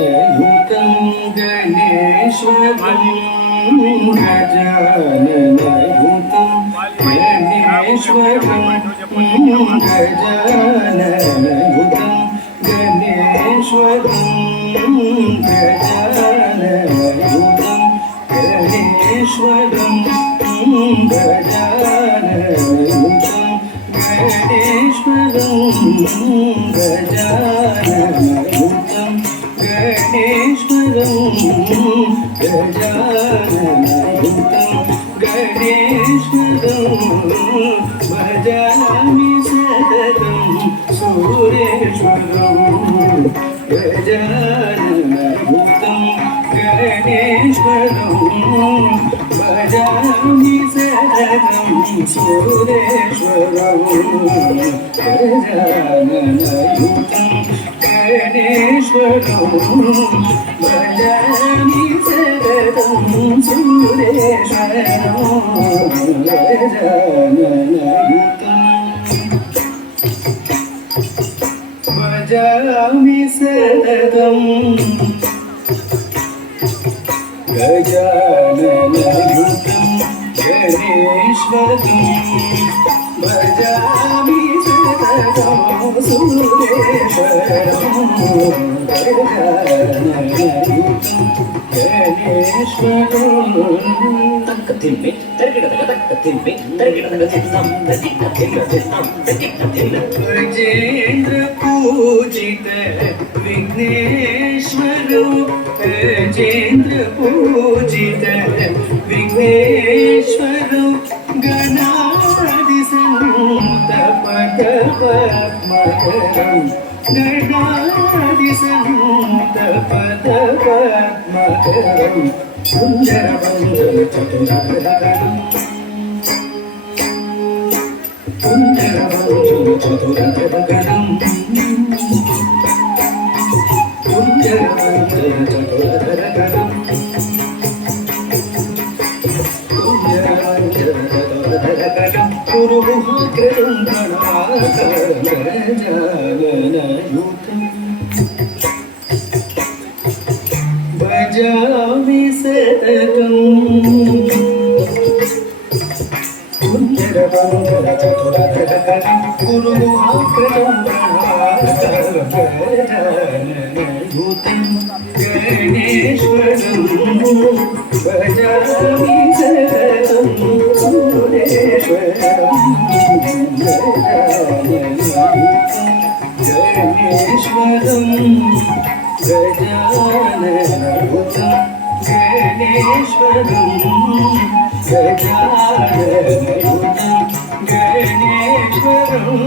गजाननयुतं गणेश्वरं गजाननयुतं गणेश्वरं गजाननयुतं गणेश्वरं गजाननयुतं गणेश्वरं गजाननयुतं गणेश्वरं गजाननयुतं गणेश्वरं गजाननयुतं गणेश्वरं भजामि सततं सुरेश्वरं गजाननयुतं गणेश्वरं भजामि सततं सुरेश्वरं गजाननयुतं गणेश्वरं भजामि सततं सुरेश्वरं गजाननयुतं भजामि सततं गजाननयुतं गणेश्वरं भजामि सततं सुरेश्वरं गजाननयुतं गणेश्वरं तक्कतिल्मे तर्गिडदग तक्कतिल्मे तर्गिडदग चित्तं तक्कतिल्म गजेन्द्र पूजित विघ्नेश्वरो गजेन्द्र पूजित विघ्नेश्वरो गणाधि सन्तपदपद्मकरं गणाधि सन्तपदपद्मकरं सुन्दरवन्दनचतुरधरं सुन्दरवन्दनचतुरधरं सुन्दरवन्दनचतुरधरं गुरुमुखकृतं गजाननयुतं भजामि सततं सुन्दरवन्दनचतुरधरं गुरुमुखकृतं गजाननयुतं गणेश्वरं भजामि सततं सुरेश्वरं गणेश्वरं गजाननयुतं गणेश्वरं गजाननयुतं गणेश्वरं